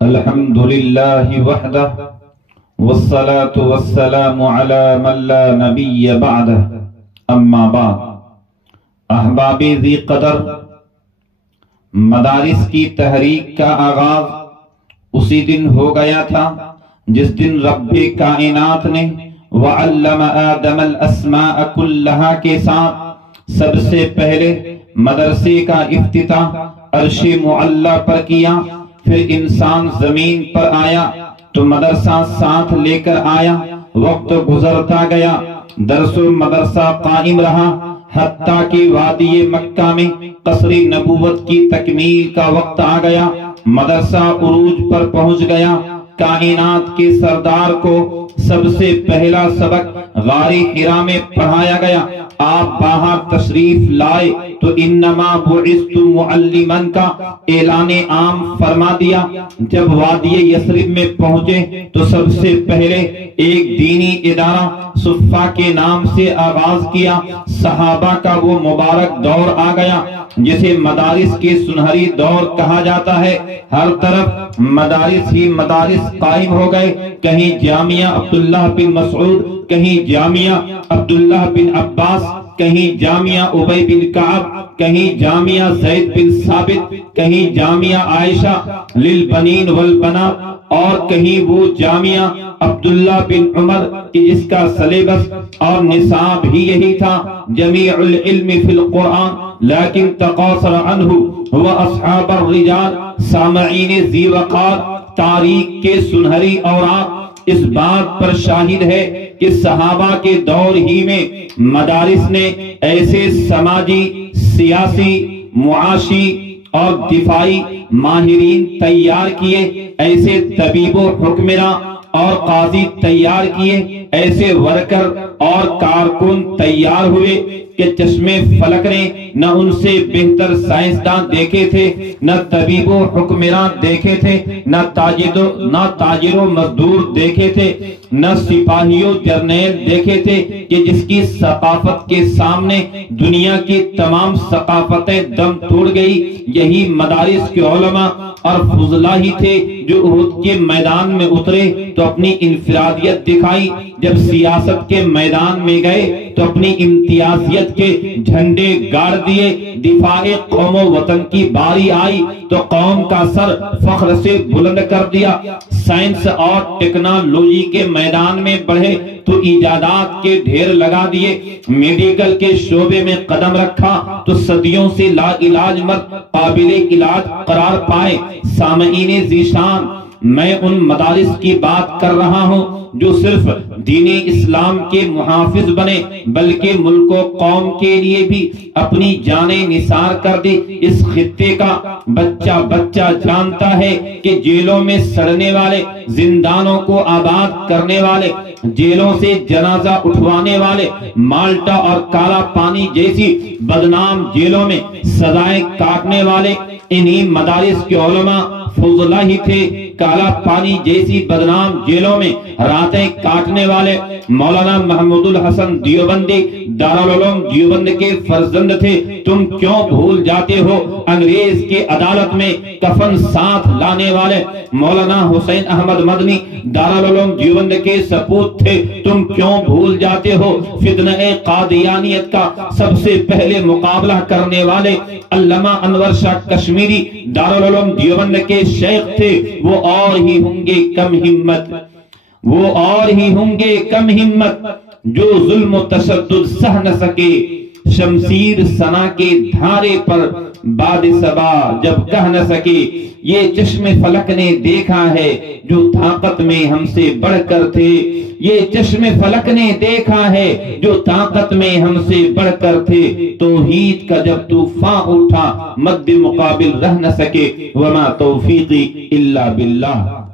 الحمد لله وحده والصلاة والسلام على من لا نبي بعده اما بعد۔ احباب ذی قدر، مدارس کی تحریک کا آغاز اسی دن ہو گیا تھا جس دن رب کائنات نے وعلم آدم الاسماء کلہا کے ساتھ سب سے پہلے مدرسے کا افتتاح عرش معلی پر کیا۔ پھر انسان زمین پر آیا تو مدرسہ ساتھ لے کر آیا۔ وقت گزرتا گیا، درس و مدرسہ قائم رہا، حتیٰ کہ وادی مکہ میں قصر نبوت کی تکمیل کا وقت آ گیا۔ مدرسہ عروج پر پہنچ گیا۔ کائنات کے سردار کو سب سے پہلا سبق غار حرا میں پڑھایا گیا۔ آپ باہر تشریف لائے تو انما بعثت معلما کا اعلان عام فرما دیا۔ جب وادی یثرب میں پہنچے تو سب سے پہلے ایک دینی ادارہ صفہ کے نام سے آغاز کیا۔ صحابہ کا وہ مبارک دور آ گیا جسے مدارس کے سنہری دور کہا جاتا ہے۔ ہر طرف مدارس ہی مدارس قائم ہو گئے، کہیں جامعہ عبداللہ بن مسعود، کہیں جامعہ عبداللہ بن عباس، کہیں جامعہ ابی بن کعب، کہیں جامعہ زید بن ثابت، کہیں جامعہ عائشہ للبنین والبنات، اور کہیں وہ جامعہ عبداللہ بن عمر کہ جس کا سلیبس اور نصاب ہی یہی تھا، جمیع العلم فی القرآن لیکن تقاصر عنہ هو اصحاب الرجال۔ سامعین ذی وقار، تاریخ کے سنہری اوراق اس بات پر شاہد ہے کہ صحابہ کے دور ہی میں مدارس نے ایسے سماجی، سیاسی، معاشی اور دفاعی ماہرین تیار کیے، ایسے طبیب و حکمراں اور قاضی تیار کیے، ایسے ورکر اور کارکن تیار ہوئے کہ چشم فلک نے نہ ان سے بہتر سائنسداں دیکھے تھے، نہ طبیب و حکمراں دیکھے تھے، نہ تاجر و مزدور دیکھے تھے، نہ سپاہی و جرنیل دیکھے تھے کہ جس کی ثقافت کے سامنے دنیا کی تمام ثقافتیں دم توڑ گئی۔ یہی مدارس کے علماء اور فضلاء ہی تھے جو احد کے میدان میں اترے تو اپنی انفرادیت دکھائی، جب سیاست کے میدان میں گئے تو اپنی امتیازیت کے جھنڈے گاڑ دیے۔ دفاع قوم و وطن کی باری آئی تو قوم کا سر فخر سے بلند کر دیا۔ سائنس اور ٹیکنالوجی کے میدان میں بڑھے تو ایجادات کے ڈھیر لگا دیے۔ میڈیکل کے شعبے میں قدم رکھا تو صدیوں سے لا علاج مرض قابل علاج قرار پائے۔ سامعین ذیشان، میں ان مدارس کی بات کر رہا ہوں جو صرف دین اسلام کے محافظ بنے بلکہ ملک و قوم کے لیے بھی اپنی جانیں نثار کر دی۔ اس خطے کا بچہ جانتا ہے کہ جیلوں میں سڑنے والے، زندانوں کو آباد کرنے والے، جیلوں سے جنازہ اٹھوانے والے، مالٹا اور کالا پانی جیسی بدنام جیلوں میں سزائیں کاٹنے والے انہی مدارس کے علماء فضلاء ہی تھے۔ کالا پانی جیسی بدنام جیلوں میں راتیں کاٹنے والے مولانا محمود الحسن دیوبندی دارالعلوم دیوبند کے فرزند تھے۔ تم کیوں بھول جاتے ہو؟ انگریز کی عدالت میں کفن ساتھ لانے والے مولانا حسین احمد مدنی دارالعلوم دیوبند کے سپوت تھے۔ تم کیوں بھول جاتے ہو؟ فتنہ قادیانیت کا سب سے پہلے مقابلہ کرنے والے علامہ انور شاہ کشمیری دارالعلوم دیوبند کے شیخ تھے۔ وہ اور ہی ہوں گے کم ہمت جو ظلم و تشدد سہ نہ سکے، شمشیر سنا کے دھارے پر باد صبا جب کہہ نہ سکے۔ یہ چشم فلک نے دیکھا ہے جو طاقت میں ہم سے بڑھ کر تھے، یہ چشم فلک نے دیکھا ہے جو طاقت میں ہم سے بڑھ کر تھے۔ توحید کا جب طوفان اٹھا مد مقابل رہ نہ سکے، وما توفیقی الا باللہ۔